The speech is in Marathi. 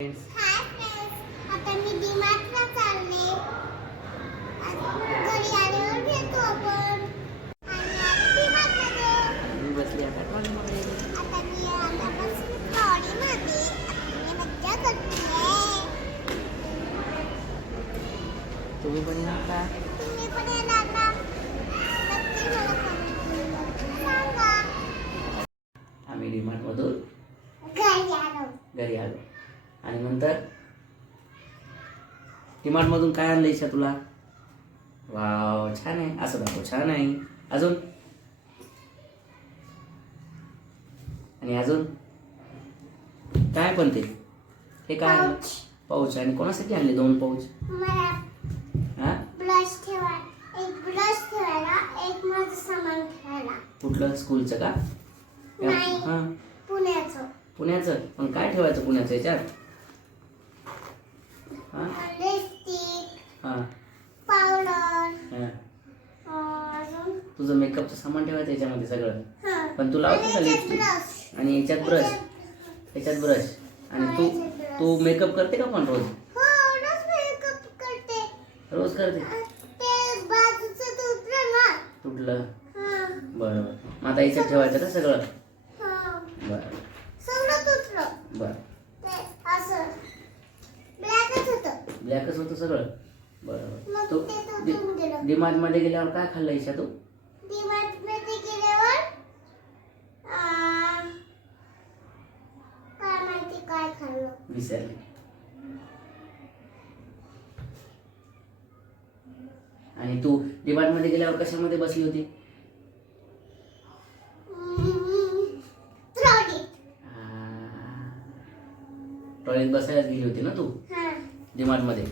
हाय फ्रेंड्स, आता मी डीमार्टला चालले. घरी आल्यावर भेटू आपण. आणि आता डीमार्टमध्ये मी बसली आता ट्रॉलीमध्ये. आता मी आतापासून ट्रॉलीमध्ये मी मज्जा करते. तुम्ही पण या का? तुम्ही पण येणार ना? नक्की मला सांगा. आम्ही डीमार्टमधून घरी आलो. घरी आलो आणि नंतर डीमार्टमधून काय आणलं ईशा तुला? वाव, छान आहे. असं दाखव, छान आहे. अजून आणि अजून काय पण ते हे काय आणलं? पाऊच. आणि कोणासाठी आणले 2 पाऊच? मला हा, ब्रश ठेवा. एक ब्रश ठेवायला, एक माझं सामान ठेवायला. कुठलं? स्कूलचं का? नाही. हा, पुण्याचं. पुण्याचं. पण काय ठेवायचं पुण्याचं याच्यात? हा लिपस्टिक, हा पावडर, हा. अजून तुझं मेकअपचं सामान ठेवायचं याच्यामध्ये सगळं. हा. पण तू लावते का आणि लिपस्टिक? ब्रश. आणि याच्यात ब्रश, याच्यात ब्रश. आणि तू तू मेकअप करते का पण रोज? हो, रोज मेकअप करते. रोज करते. ते बाजूचं तुटलं ना. तुटलं? हा. बरं बरं. मग आता याच्यात ठेवायचं का सगळं? हा. बरं सगळं तुटलं. बरं. ते असं ब्लॅकच होतं. ब्लॅकच होतं सगळं? बरं बरं. मग तू ते तुटून गेलं. डीमार्टमध्ये गेल्यावर काय खाल्लं ईशा तू? डीमार्टमध्ये गेल्यावर काय माहिती काय खाल्लं. विसरले. आणि तू डीमार्टमध्ये गेल्यावर कशामध्ये बसली होती? ट्रॉली. टॉयलेट बसायलाच गेली होती ना तू हा. डीमार्टमध्ये?